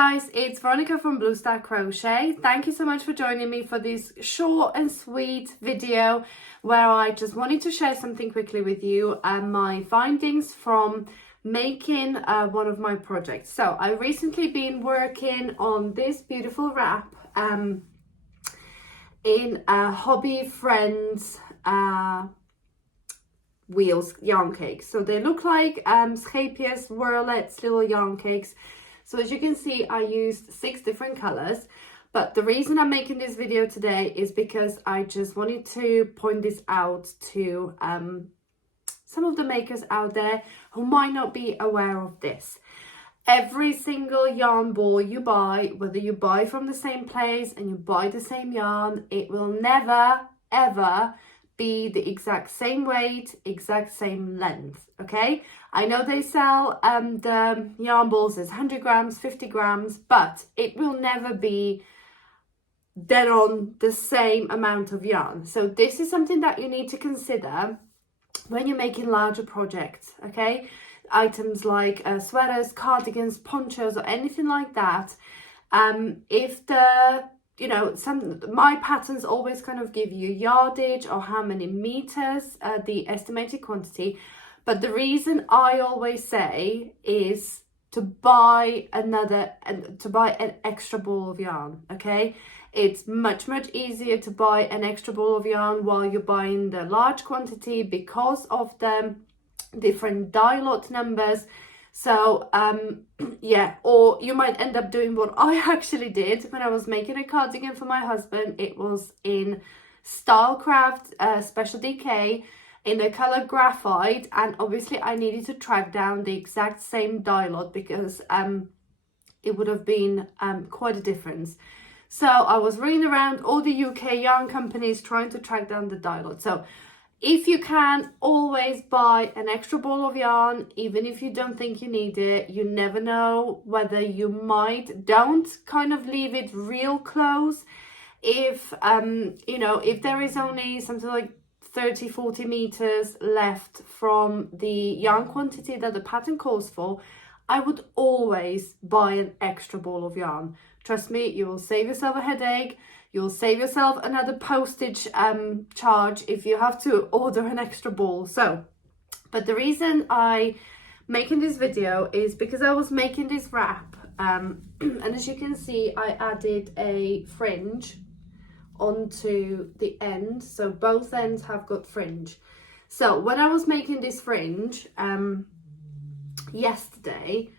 guys, it's Veronica from Blue Star Crochet. Thank you so much for joining me for this short and sweet video where I just wanted to share something quickly with you and my findings from making one of my projects. So I recently been working on this beautiful wrap in a hobby friend's wheels yarn cakes. So they look like Schapiers Whirlettes little yarn cakes. So as you can see, I used 6 different colors, but the reason I'm making this video today is because I just wanted to point this out to some of the makers out there who might not be aware of this. Every single yarn ball you buy, whether you buy from the same place and you buy the same yarn, it will never ever be the exact same weight, exact same length, okay? I know they sell the yarn balls as 100 grams, 50 grams, but it will never be dead on the same amount of yarn. So this is something that you need to consider when you're making larger projects, okay? Items like sweaters, cardigans, ponchos, or anything like that. If the my patterns always kind of give you yardage or how many meters, the estimated quantity. But the reason I always say is to buy an extra ball of yarn, okay? It's much easier to buy an extra ball of yarn while you're buying the large quantity because of the different dye lot numbers. So yeah, or you might end up doing what I actually did when I was making a cardigan for my husband. It was in Stylecraft Special DK in the color graphite, and obviously I needed to track down the exact same dye lot because it would have been quite a difference. So I was ringing around all the UK yarn companies trying to track down the dye lot. So if you can, always buy an extra ball of yarn, even if you don't think you need it. You never know whether you might. Don't kind of leave it real close. If, if there is only something like 30-40 meters left from the yarn quantity that the pattern calls for, I would always buy an extra ball of yarn. Trust me, you will save yourself a headache. You'll save yourself another postage charge if you have to order an extra ball. So, but the reason I'm making this video is because I was making this wrap and as you can see, I added a fringe onto the end. So both ends have got fringe. So when I was making this fringe yesterday,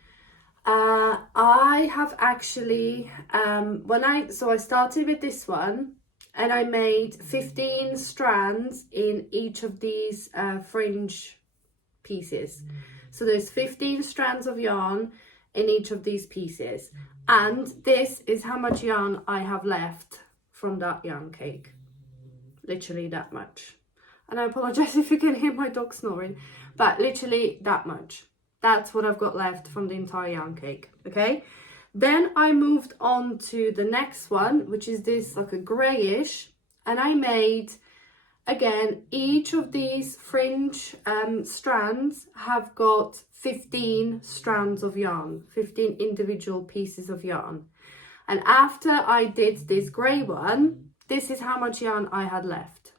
I have actually I started with this one and I made 15 strands in each of these fringe pieces. So there's 15 strands of yarn in each of these pieces, and this is how much yarn I have left from that yarn cake. Literally that much. And I apologize if you can hear my dog snoring, but literally that much. That's what I've got left from the entire yarn cake, okay? Then I moved on to the next one, which is this like a grayish, and I made, again, each of these fringe strands have got 15 strands of yarn, 15 individual pieces of yarn. And after I did this grey one, this is how much yarn I had left.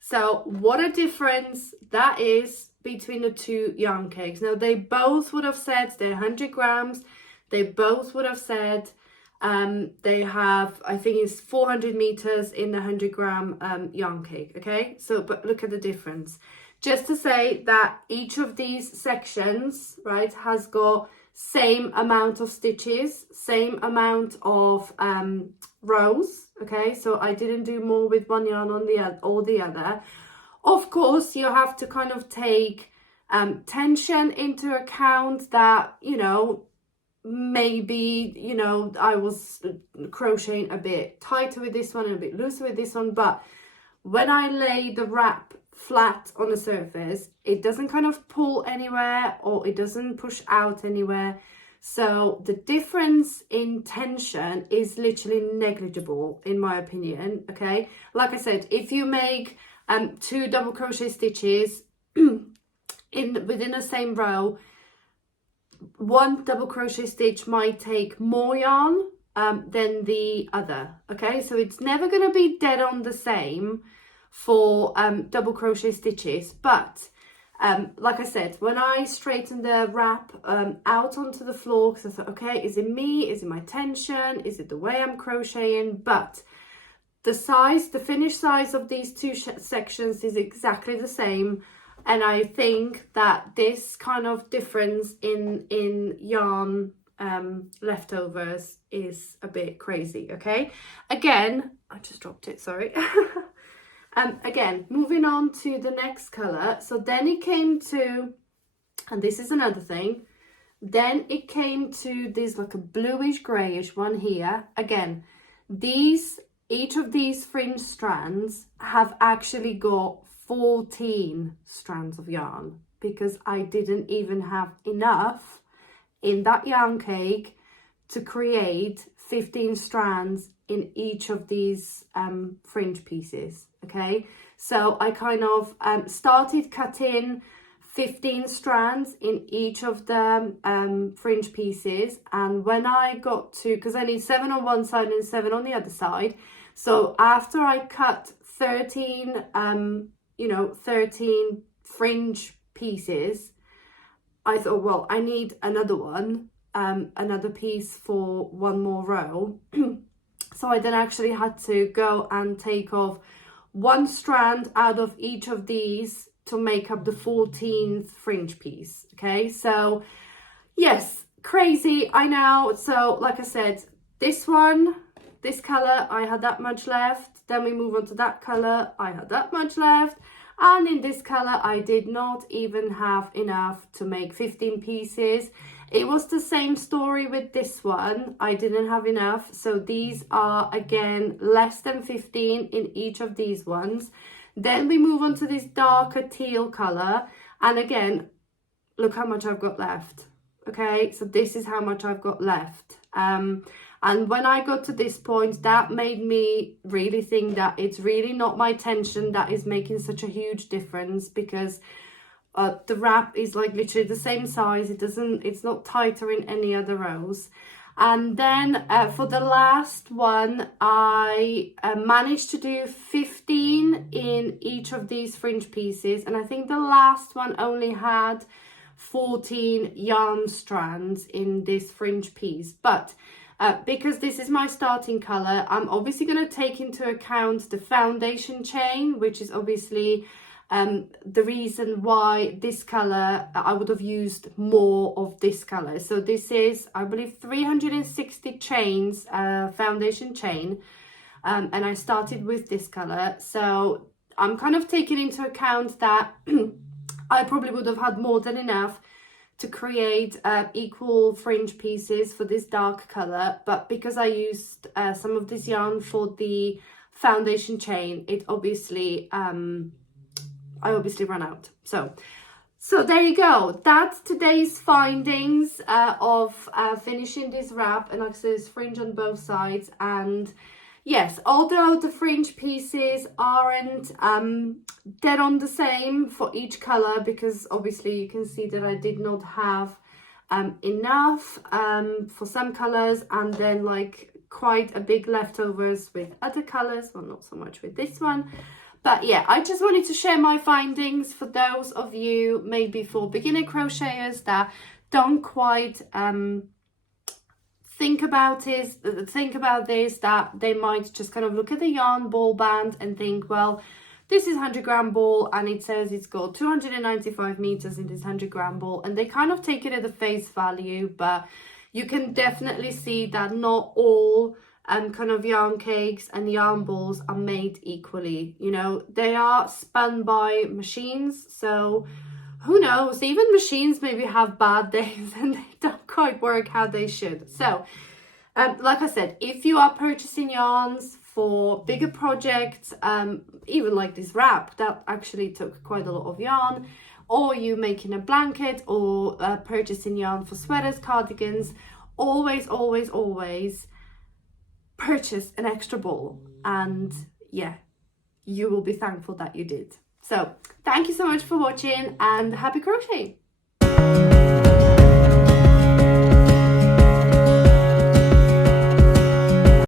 So what a difference that is between the two yarn cakes. Now they both would have said they're 100 grams. They both would have said they have, I think it's 400 meters in the 100 gram yarn cake, okay? So, but look at the difference. Just to say that each of these sections, right, has got same amount of stitches, same amount of rows, okay? So I didn't do more with one yarn on the other. Of course, you have to kind of take tension into account that, maybe, I was crocheting a bit tighter with this one and a bit looser with this one. But when I lay the wrap flat on the surface, it doesn't kind of pull anywhere or it doesn't push out anywhere. So the difference in tension is literally negligible, in my opinion, okay? Like I said, if you make 2 double crochet stitches within the same row, one double crochet stitch might take more yarn than the other. Okay, so it's never going to be dead on the same for double crochet stitches, but like I said, when I straightened the wrap out onto the floor, because I thought, okay, is it me? Is it my tension? Is it the way I'm crocheting? But the size, the finished size of these two sections is exactly the same. And I think that this kind of difference in yarn leftovers is a bit crazy, okay? Again, I just dropped it, sorry. Again, moving on to the next color. So then it came to, and this is another thing, then it came to this like a bluish grayish one here. Again, each of these fringe strands have actually got 14 strands of yarn, because I didn't even have enough in that yarn cake to create 15 strands in each of these fringe pieces. Okay, so I kind of started cutting 15 strands in each of the fringe pieces, and when I got to, because I need 7 on one side and 7 on the other side, so after I cut 13 13 fringe pieces, I thought, well, I need another one, another piece for one more row. So I then actually had to go and take off one strand out of each of these to make up the 14th fringe piece. Okay, so yes, crazy, I know. So like I said, this one, this color, I had that much left. Then we move on to that color, I had that much left. And in this color, I did not even have enough to make 15 pieces. It was the same story with this one. I didn't have enough. So these are, again, less than 15 in each of these ones. Then we move on to this darker teal color. And again, look how much I've got left. Okay, so this is how much I've got left. And when I got to this point, that made me really think that it's really not my tension that is making such a huge difference, because the wrap is like literally the same size. It's not tighter in any other rows. And then for the last one, I managed to do 15 in each of these fringe pieces. And I think the last one only had 14 yarn strands in this fringe piece. But because this is my starting color, I'm obviously going to take into account the foundation chain, which is obviously the reason why this color, I would have used more of this color. So this is, I believe, 360 chains, foundation chain, and I started with this color. So I'm kind of taking into account that I probably would have had more than enough to create equal fringe pieces for this dark color, but because I used some of this yarn for the foundation chain, it obviously I obviously ran out. So there you go. That's today's findings of finishing this wrap. And like I said, there's fringe on both sides. And yes, although the fringe pieces aren't dead on the same for each color, because obviously you can see that I did not have enough for some colors, and then like quite a big leftovers with other colors. Well, not so much with this one. But yeah, I just wanted to share my findings for those of you, maybe for beginner crocheters that don't quite think about this, that they might just kind of look at the yarn ball band and think, well, this is 100-gram ball and it says it's got 295 meters in this 100-gram ball, and they kind of take it at the face value. But you can definitely see that not all kind of yarn cakes and yarn balls are made equally. You know, they are spun by machines, so who knows, even machines maybe have bad days and they don't quite work how they should. So like I said, if you are purchasing yarns for bigger projects, even like this wrap that actually took quite a lot of yarn, or you making a blanket, or purchasing yarn for sweaters, cardigans, always purchase an extra ball, and yeah, you will be thankful that you did. So thank you so much for watching, and happy crocheting.